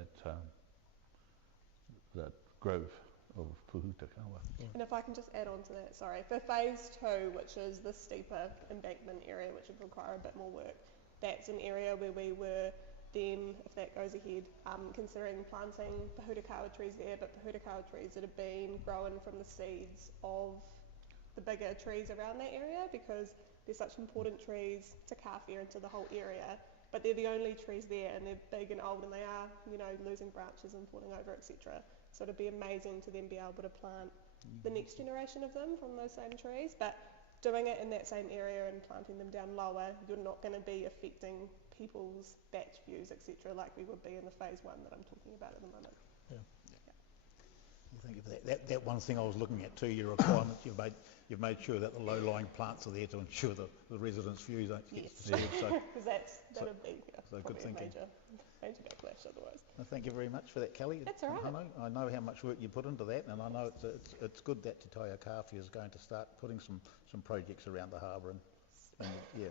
that grove of Puhutakawa. And if I can just add on to that, sorry, for phase 2, which is the steeper embankment area, which would require a bit more work, that's an area where we were then, if that goes ahead, considering planting Puhutakawa trees there, but Puhutakawa trees that have been grown from the seeds of the bigger trees around that area, because they're such important trees to Kāwhia and to the whole area, but they're the only trees there, and they're big and old, and they are, you know, losing branches and falling over, etc. So it'd be amazing to then be able to plant the next generation of them from those same trees, but doing it in that same area and planting them down lower, you're not going to be affecting people's batch views, etc., like we would be in the phase 1 that I'm talking about at the moment. Thank you for that. That one thing I was looking at too, your requirements, you've made sure that the low-lying plants are there to ensure the residents' views don't get disturbed. Because that would be good thinking. Major backlash otherwise. Well, thank you very much for that, Kelly. That's all right. I know how much work you put into that, and I know it's good that Te Taia Kāwhia is going to start putting some projects around the harbour and yeah.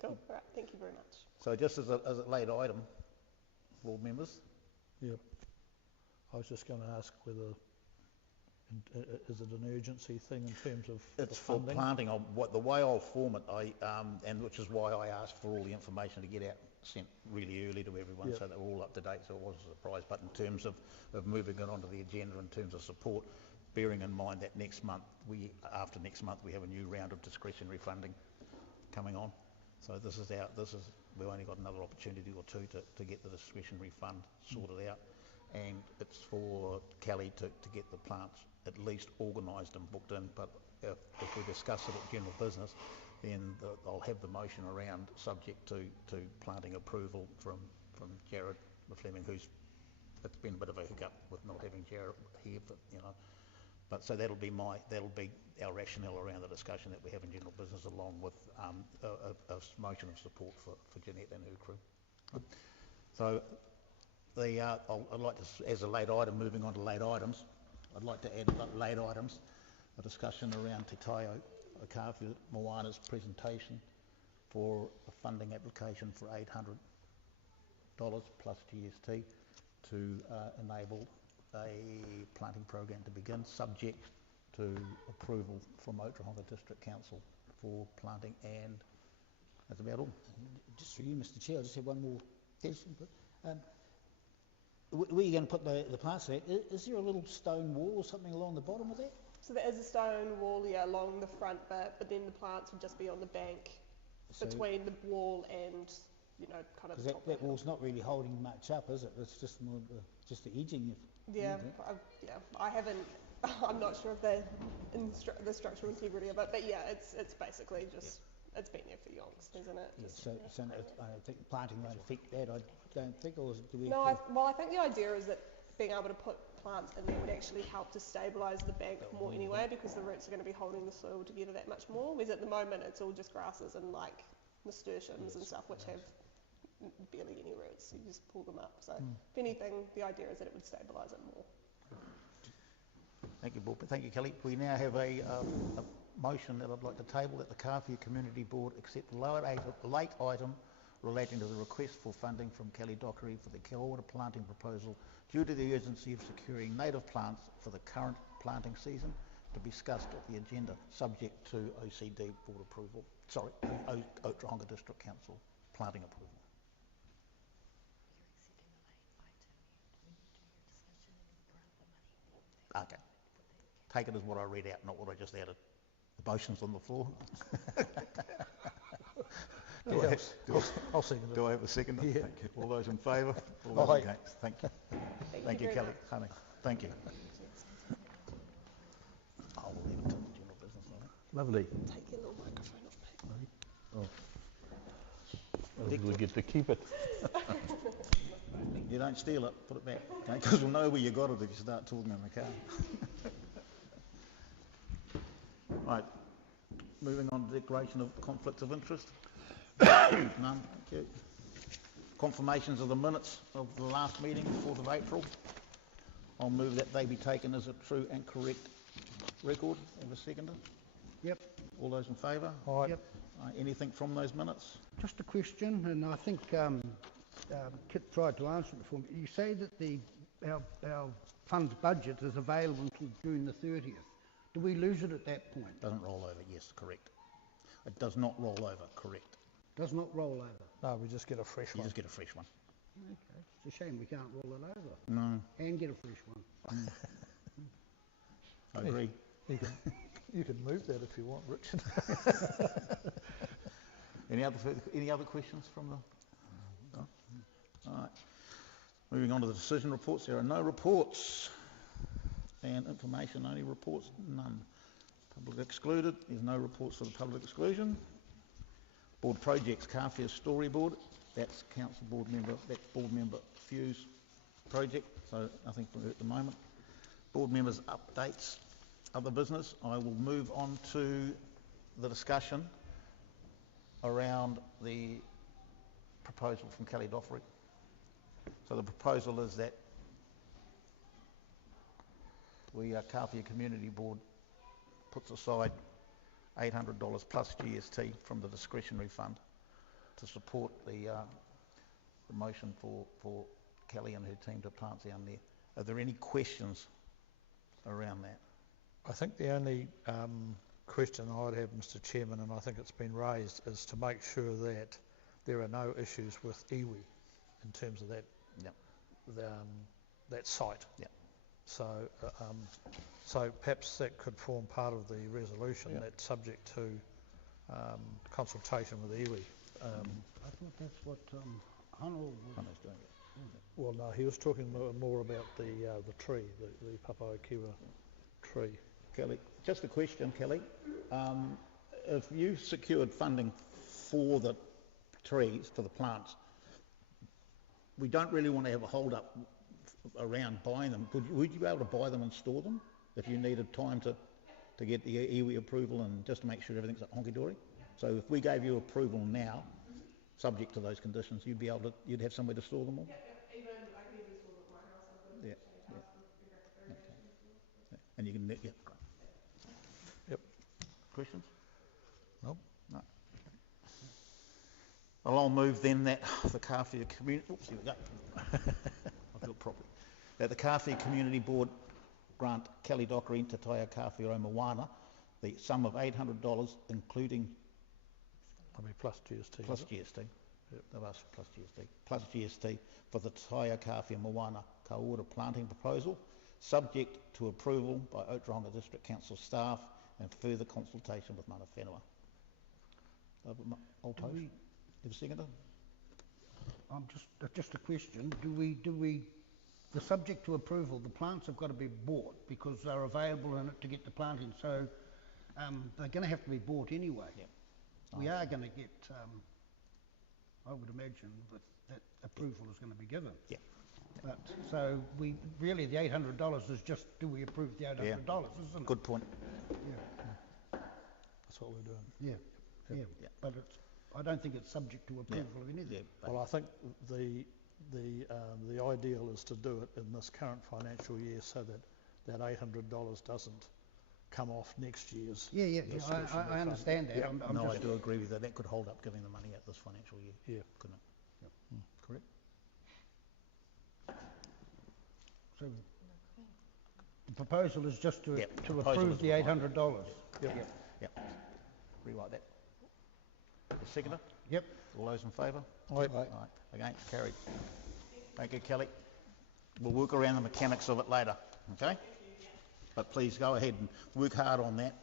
Cool. All right. Thank you very much. So just as a late item, board members. Yep. I was just going to ask whether is it an urgency thing in terms of it's the for funding? planting. The way I'll form it, and which is why I asked for all the information to get out sent really early to everyone, so that we're all up to date. So it wasn't a surprise. But in terms of moving it onto the agenda, in terms of support, bearing in mind that after next month we have a new round of discretionary funding coming on. So we've only got another opportunity or two to get the discretionary fund sorted out, and it's for Kelly to get the plants at least organised and booked in. But if we discuss it at general business, then I'll have the motion around subject to planting approval from Jared Fleming, it's been a bit of a hiccup with not having Jared here, but so that'll be our rationale around the discussion that we have in general business, along with a motion of support for Jeanette and her crew. So I'd like to, as a late item, moving on to late items, I'd like to add late items, a discussion around Te Taia Kāwhia Moana's presentation for a funding application for $800 plus GST to enable a planting program to begin, subject to approval from Otahuanga District Council for planting, and that's about all. Just for you, Mr. Chair, I just have one more question. Where are you going to put the plants there? Is there a little stone wall or something along the bottom of that? So there is a stone wall along the front bit, but then the plants would just be on the bank between the wall and, kind of the top. That wall's not really holding much up, is it? It's just more just the edging. I haven't. I'm not sure of the structural integrity of it, but yeah, it's basically just it's been there for yonks, hasn't it? I think planting won't affect that. I don't think, or do we? No, I think the idea is that being able to put plants in there would actually help to stabilise the bank more anyway, because the roots are going to be holding the soil together that much more. Whereas at the moment it's all just grasses and like nasturtiums and stuff, which have barely any roots. You just pull them up. So if anything, the idea is that it would stabilise it more. Thank you, Bob. Thank you, Kelly. We now have a motion that I'd like to table, that the Kāwhia Community Board accept the late item relating to the request for funding from Kelly Dockery for the Kāwhia planting proposal due to the urgency of securing native plants for the current planting season, to be discussed at the agenda, subject to OCD board approval. Sorry, Otahuanga District Council planting approval. Okay. Take it as what I read out, not what I just added. The motion's on the floor. I'll second it. Do I have a second? Yeah. Thank you. All those in favour? All those against? Thank you. Thank you, Kelly. Honey. Thank you. I'll leave it to the general business, I think. Lovely. Take your little microphone off, mate. We get to keep it. You don't steal it, put it back, okay? Because we'll know where you got it if you start talking in the car. Right, moving on to declaration of conflicts of interest. None, thank you. Confirmations of the minutes of the last meeting, 4th of April. I'll move that they be taken as a true and correct record. Have a seconder? Yep. All those in favour? Aye. Yep. Anything from those minutes? Just a question, and I think Kit tried to answer it for me. You say that our fund's budget is available until June the 30th. Do we lose it at that point? Doesn't roll over, yes, correct. It does not roll over, correct. Does not roll over? No, we just get a fresh You one. just get a fresh one. Okay. It's a shame we can't roll it over No, and get a fresh one. I agree. You can move that if you want, Richard. Any other questions from the... No? All right. Moving on to the decision reports. There are no reports. And information only reports, none. Public excluded. There's no reports for the public exclusion. Board projects, Kāwhia storyboard. That's board member Few's project, so nothing from her at the moment. Board members' updates, other business. I will move on to the discussion around the proposal from Kelly Doffrey. So the proposal is that Kāwhia Community Board puts aside $800 plus GST from the discretionary fund to support the motion for Kelly and her team to plant down there. Are there any questions around that? I think the only question I would have, Mr Chairman, and I think it's been raised, is to make sure that there are no issues with iwi in terms of that that site. Yep. So perhaps that could form part of the resolution, that's subject to consultation with iwi. I thought that's what Hunnell was doing. Well, no, he was talking more about the tree, the Papaokiwa tree. Kelly, just a question, Kelly. If you secured funding for the trees, for the plants, we don't really want to have a hold-up around buying them. Would you be able to buy them and store them if you needed time to get the iwi approval and just to make sure everything's honky-dory? So if we gave you approval now, subject to those conditions, you'd have somewhere to store them all? Yeah, even, I can even store them at my house. I've got a shade house with irrigation. And you can, great. Yep. Questions? Nope. No. Well, I'll move then that the Kāwhia Community... Oops, here we go. I feel properly. That the Kāwhia Community Board grant Kelly Dockery to Taia Kāwhia o Moana the sum of $800, including... plus GST. Plus GST. Yep. They've asked for plus GST. Plus GST for the Taia Kāwhia Moana Kaora planting proposal, subject to approval by Otaronga District Council staff and further consultation with mana whenua. I'll post. Have a seconder? Just a question. Do we, the subject to approval, the plants have got to be bought because they're available in it to get the planting. So they're going to have to be bought anyway. Yep. We are going to get, I would imagine, that approval is going to be given. Yeah. But so we really the $800 is just do we approve the $800, isn't it? Good point. Yeah. That's what we're doing. Yeah. But it's, I don't think it's subject to approval of anything. Well, I think the ideal is to do it in this current financial year so that $800 doesn't come off next year's. Yeah. I understand that. Yeah. I'm I just, do agree with that. That could hold up giving the money out this financial year. Yeah. Couldn't it? Yep. Correct. so the proposal is just to proposal approve is the $800. Yep. Rewrite that. The seconder? Yep. All those in favour? Aye. Aye. Against? Carried. Thank you, Kelly. We'll work around the mechanics of it later, okay? But please go ahead and work hard on that.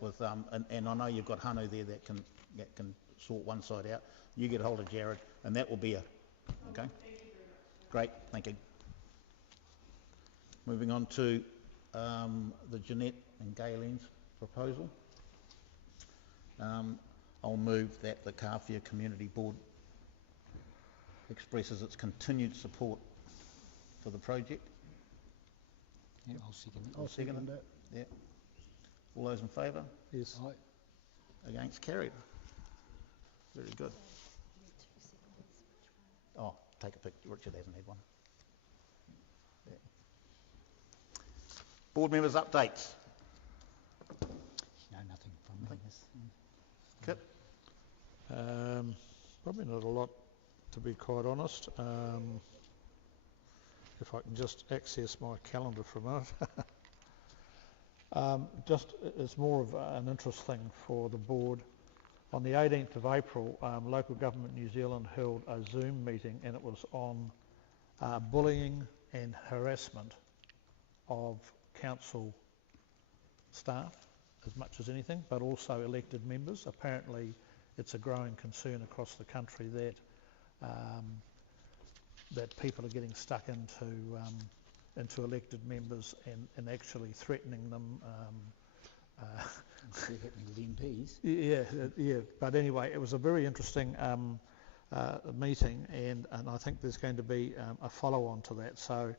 With and I know you've got Hanu there that can sort one side out. You get hold of Jared, and that will be a okay. Great, thank you. Moving on to the Jeanette and Galen's proposal. I'll move that the Kāwhia Community Board expresses its continued support for the project. Yeah, I'll second it. I'll second that. Yeah. All those in favour? Yes. Aye. Against? Carried. Very good. Oh, take a picture. Richard hasn't had one. Yeah. Board members' updates. No, nothing from me. Kit? Probably not a lot to be quite honest. If I can just access my calendar for a minute. It's more of an interest thing for the board. On the 18th of April, Local Government New Zealand held a Zoom meeting, and it was on bullying and harassment of council staff as much as anything, but also elected members. Apparently it's a growing concern across the country that that people are getting stuck into elected members and actually threatening them. It's happening with MPs. Yeah. But anyway, it was a very interesting meeting, and I think there's going to be a follow-on to that. So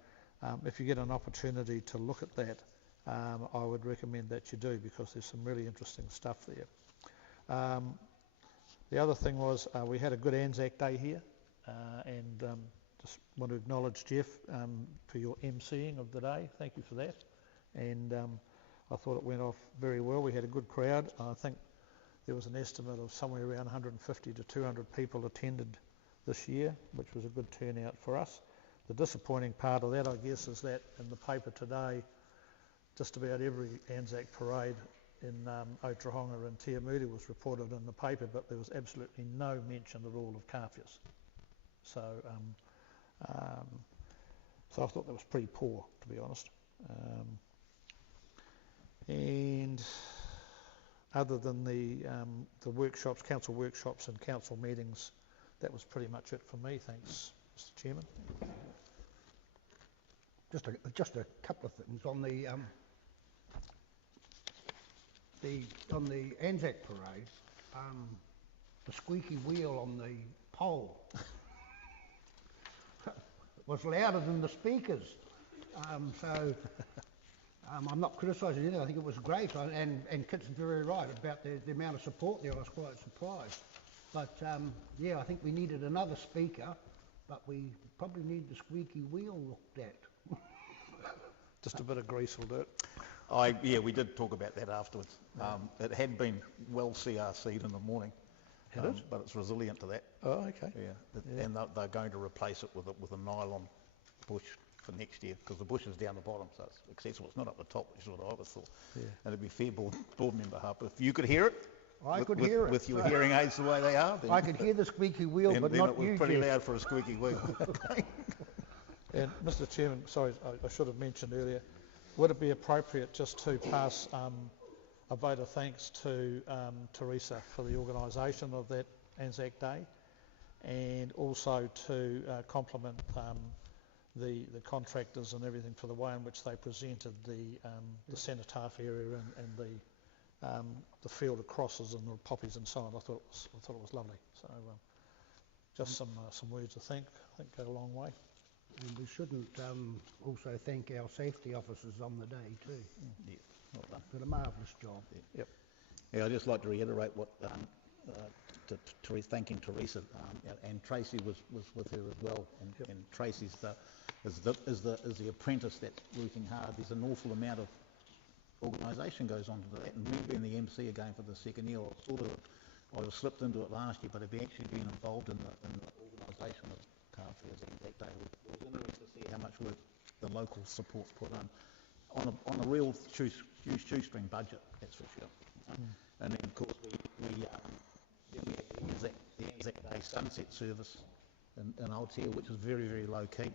if you get an opportunity to look at that, I would recommend that you do, because there's some really interesting stuff there. The other thing was we had a good Anzac Day here, and just want to acknowledge Jeff for your emceeing of the day. Thank you for that. And I thought it went off very well. We had a good crowd. I think there was an estimate of somewhere around 150 to 200 people attended this year, which was a good turnout for us. The disappointing part of that, I guess, is that in the paper today, just about every Anzac parade in Otrahonga and Te Amuri was reported in the paper, but there was absolutely no mention at all of Kāwhias. So I thought that was pretty poor, to be honest. And other than the workshops, council workshops and council meetings, that was pretty much it for me. Thanks, Mr. Chairman. Just a couple of things on the Anzac parade. The squeaky wheel on the pole was louder than the speakers. I'm not criticising anything. I think it was great, and Kit's very right about the amount of support there. I was quite surprised. But yeah, I think we needed another speaker, but we probably need the squeaky wheel looked at. Just a bit of grease will do it. Yeah, we did talk about that afterwards. It had been well CRC'd in the morning, but it's resilient to that. Oh, okay. Yeah. And they're going to replace it with a nylon bush for next year, because the bush is down the bottom, so it's accessible. It's not up the top, which is what I always thought. Yeah. And it'd be fair board member Harper, if you could hear it. I could hear it. With your hearing aids the way they are. Then, I could hear the squeaky wheel, but then not it was you, pretty Jeff. loud for a squeaky wheel. And Mr. Chairman, sorry, I should have mentioned earlier, would it be appropriate just to pass a vote of thanks to Teresa for the organisation of that Anzac Day, and also to compliment the contractors and everything for the way in which they presented the cenotaph area and the field of crosses and the poppies and so on. I thought it was lovely. So just some words of thanks, I think, go a long way. And we shouldn't also thank our safety officers on the day too. Yeah, well done. Did a marvellous job. Yep. Yeah, I'd just like to reiterate what thanking Teresa, and Tracy was with her as well. And Tracy's is the apprentice that's working hard. There's an awful amount of organisation goes on to that. And me being the MC again for the second year, I was slipped into it last year, but I've actually been involved in the organisation of Kāwhia's Anzac Day. It was interesting to see how much work the local support's put on a real shoestring budget, that's for sure. And then of course we had the Anzac Day sunset service in Aotea, which was very, very low key,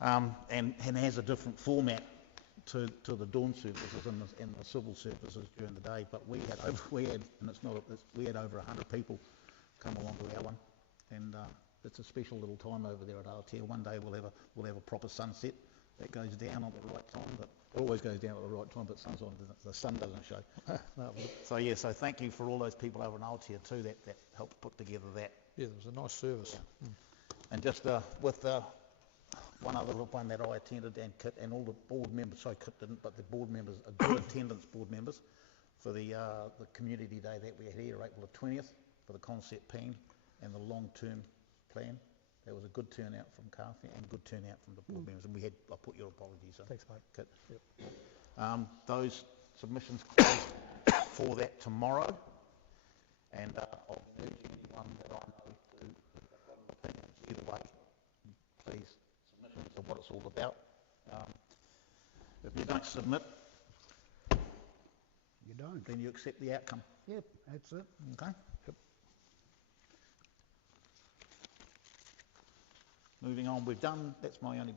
and has a different format to the dawn services and the civil services during the day. But we had over 100 people come along to our one, and it's a special little time over there at Aotea. One day we'll have a proper sunset that goes down at the right time, but it always goes down at the right time, but sometimes the sun doesn't show. So thank you for all those people over in Aotea too that helped put together that. Yeah, it was a nice service. Yeah. And just with one other one that I attended, and Kit and all the board members, so Kit didn't, but the board members, good attendance board members, for the community day that we had here, April the 20th, for the concept plan and the long-term plan. There was a good turnout from Kāwhia and good turnout from the board members, and I put your apologies in. Thanks, mate. Kit. Yep. Those submissions close for that tomorrow, and I'll urge anyone that I know to put on opinions what it's all about. If you don't submit, You don't. then you accept the outcome. Yep, that's it. Okay? Moving on, that's my only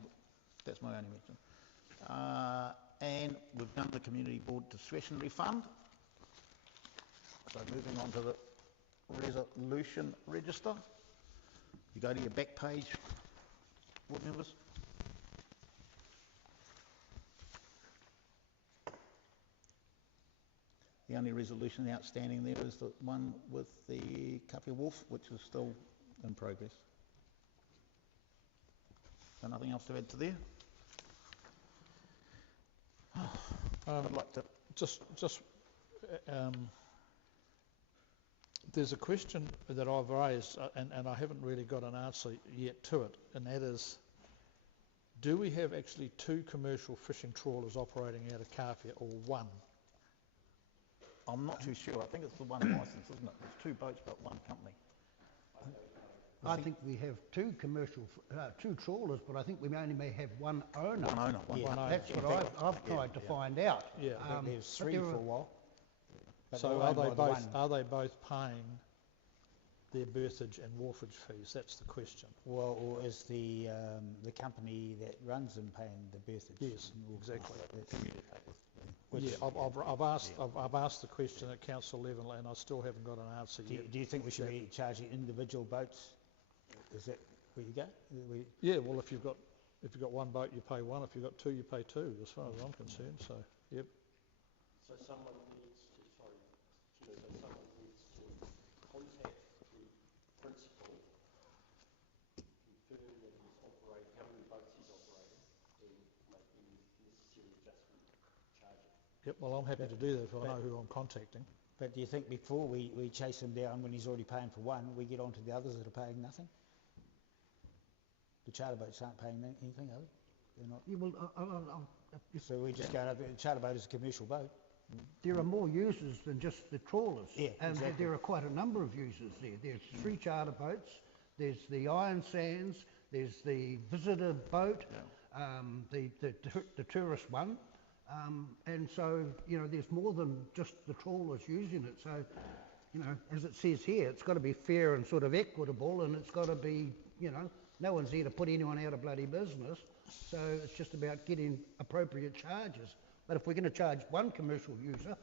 mention. And we've done the Community Board Discretionary Fund. So moving on to the resolution register. You go to your back page, board members. The only resolution outstanding there is the one with the Kāwhia Wharf, which is still in progress. So nothing else to add to there? I'd like to... There's a question that I've raised and I haven't really got an answer yet to it, and that is, do we have actually 2 commercial fishing trawlers operating out of Kāwhia or 1? I'm not too sure. I think it's the one licence, isn't it? There's 2 boats but one company. I think we have 2 trawlers, but I think we only may have one owner. One owner. One owner. That's what I've tried to find out. Yeah. There's but 3 there for a are- while. But So they're are owned by they the both one. are they both paying their berthage and wharfage fees? That's the question. Well, or is the company that runs them paying the berthage? Yes, and exactly. Which- Yeah, I've asked the question at council level and I still haven't got an answer yet. Do you think we should be charging individual boats? Is that where you go? Yeah, well, if you've got one boat, you pay one. If you've got 2, you pay 2, as far as I'm concerned. So, yep. So someone needs to, sorry, Chair, so someone needs to contact the principal, confirm that he's operating, how many boats he's operating, and make any necessary adjustment, charge it. Yep. Well, I'm happy to do that if I know who I'm contacting. But do you think before we chase him down when he's already paying for one, we get on to the others that are paying nothing? The charter boats aren't paying anything, are they? They're not. Yeah, well, So we just go over. The charter boat is a commercial boat. there are more users than just the trawlers. Yeah, and exactly. there are quite a number of users there. There's 3 charter boats, there's the Iron Sands, there's the visitor boat, the tourist one. And so, there's more than just the trawlers using it. So, as it says here, it's got to be fair and sort of equitable, and it's got to be, no one's here to put anyone out of bloody business. So it's just about getting appropriate charges. But if we're going to charge one commercial user,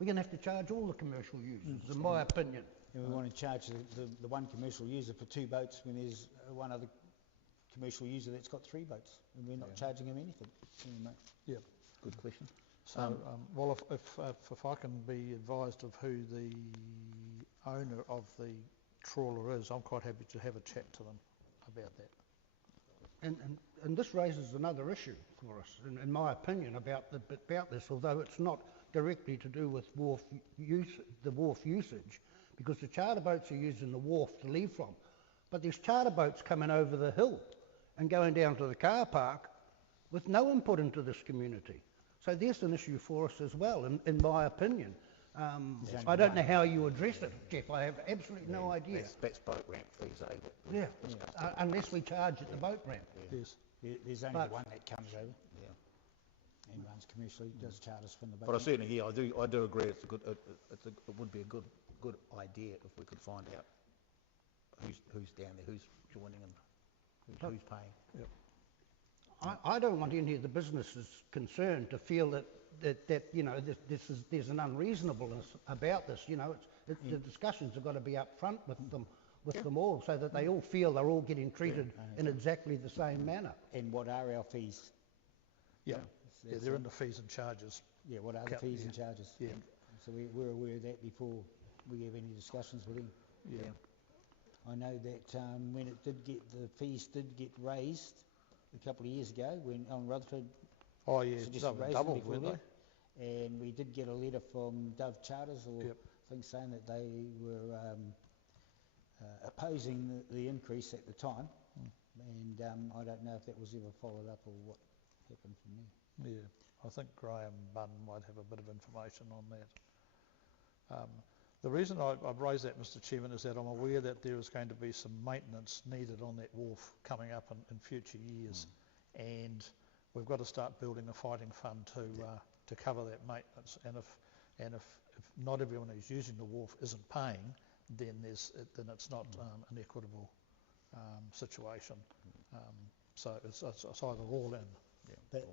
we're going to have to charge all the commercial users, in my opinion. And we want to charge the one commercial user for 2 boats when there's one other commercial user that's got 3 boats, and we're not charging him anything. Yeah. Good question. So, well, if I can be advised of who the owner of the trawler is, I'm quite happy to have a chat to them about that. And this raises another issue for us, in my opinion, about this, although it's not directly to do with the wharf usage, because the charter boats are using the wharf to leave from. But there's charter boats coming over the hill and going down to the car park with no input into this community. So there's an issue for us as well, in my opinion. I don't know how you address it, Jeff. I have absolutely no idea. That's boat ramp fees, eh? Yeah, unless we charge at the boat ramp. Yes. There's only But- the one that comes over Yeah. and runs commercially, does charters from the boat. But I certainly, yeah, I do agree. It would be a good idea if we could find out who's down there, who's joining, and who's paying. Yep. I don't want any of the businesses concerned to feel that there's an unreasonableness about this. The discussions have got to be up front with them all, so that they all feel they're all getting treated in exactly the same manner. And what are our fees? Yeah. That's- Yeah, they're in the fees and charges. Yeah, what are the fees and charges? Yeah. So we're aware of that before we have any discussions with him. Yeah. I know that when the fees did get raised a couple of years ago, when on Rutherford Oh yeah, suggested double, raising double before weren't that, they? and we did get a letter from Dove Charters or Yep. things saying that they were opposing the increase at the time, and I don't know if that was ever followed up or what happened from there. Yeah, I think Graham Bunn might have a bit of information on that. The reason I've raised that, Mr Chairman, is that I'm aware that there is going to be some maintenance needed on that wharf coming up in future years. and we've got to start building a fighting fund to cover that maintenance. And if not everyone who's using the wharf isn't paying, then it's not an equitable situation. So it's either all in.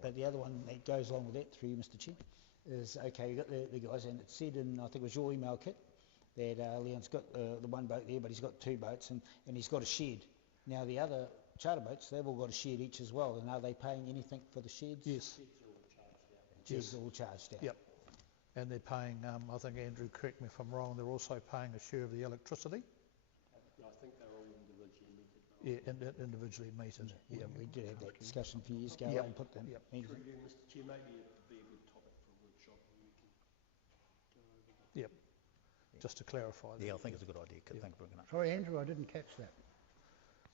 But the other one that goes along with that, through you, Mr. Chair, is okay. You got the guys, and it said in, I think it was your email kit, that Leon's got the one boat there, but he's got 2 boats, and he's got a shed. Now the other charter boats, they've all got a shed each as well, and are they paying anything for the sheds? Yes. Sheds are all charged out. Yep. And they're paying, I think, Andrew, correct me if I'm wrong, they're also paying a share of the electricity? I think they're all individually metered. Yeah, individually metered. Yeah, we did have that discussion a few years ago, Yep. and put them meters in. Through you, Mr. Chair, maybe it would be a good topic for a workshop where we can go over that. Yep. Just to clarify that. Yeah, I think it's a good idea. Thank you for bringing it up. Sorry, Andrew, I didn't catch that.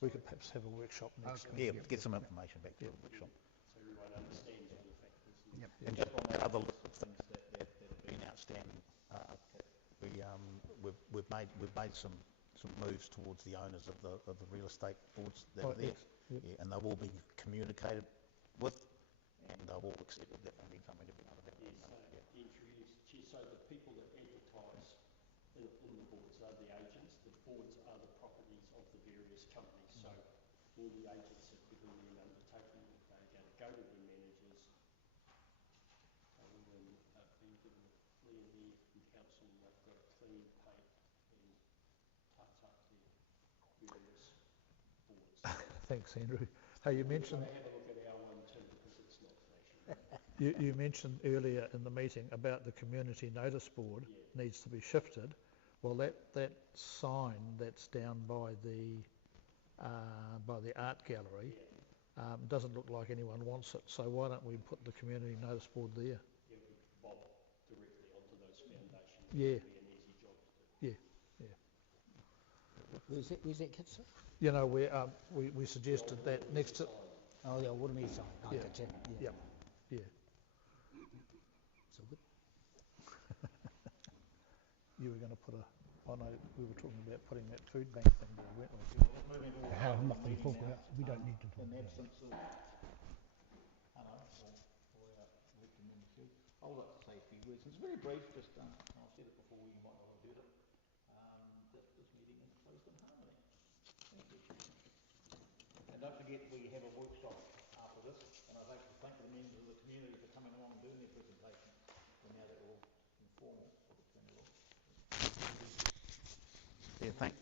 We could perhaps have a workshop next Okay. week. Yeah, get some information back to the workshop. So everyone understands all the factors. Yep. And just on that other list of things that have been outstanding, we've made some moves towards the owners of the real estate boards that are there, Yes. Yep. yeah, and they've all been communicated with, and they've all accepted that funding something to be done about Yes, it. Chair, so the people that advertise in the boards are the agents, the boards are the properties of the various companies, so all the agents have given me an undertaking that they're going to go to their managers, tell them they've been given a clear lead from council, they've got a clean paint and touch up their various boards. Thanks, Andrew. Hey, you mentioned... Have a look at our one too, because it's not flashing. You mentioned earlier in the meeting about the community notice board needs to be shifted. Well, that sign that's down by the art gallery doesn't look like anyone wants it. So why don't we put the community notice board there? Yeah, we could bob directly onto those foundations. Yeah. It would be an easy job to do. Yeah. Where's that kit, sir? You know, we suggested that next to... Oh, the water meter sign. Oh, Yeah. gotcha. Yeah. Yeah. It's all good. You were going to put a... Oh no, we were talking about putting that food bank thing there, weren't we? Have nothing to talk about. We don't need to talk In the about it. absence of, I don't know, or recommend to, I would like to say a few words. It's very brief, just, I've said it before, you might not have heard it. That this meeting is closed in harmony. Thank you. And don't forget, we have a workshop after this, and I'd like to thank the members of the community for coming along and doing their presentation. And now that we're all informal, I'll turn it off. Yeah, thank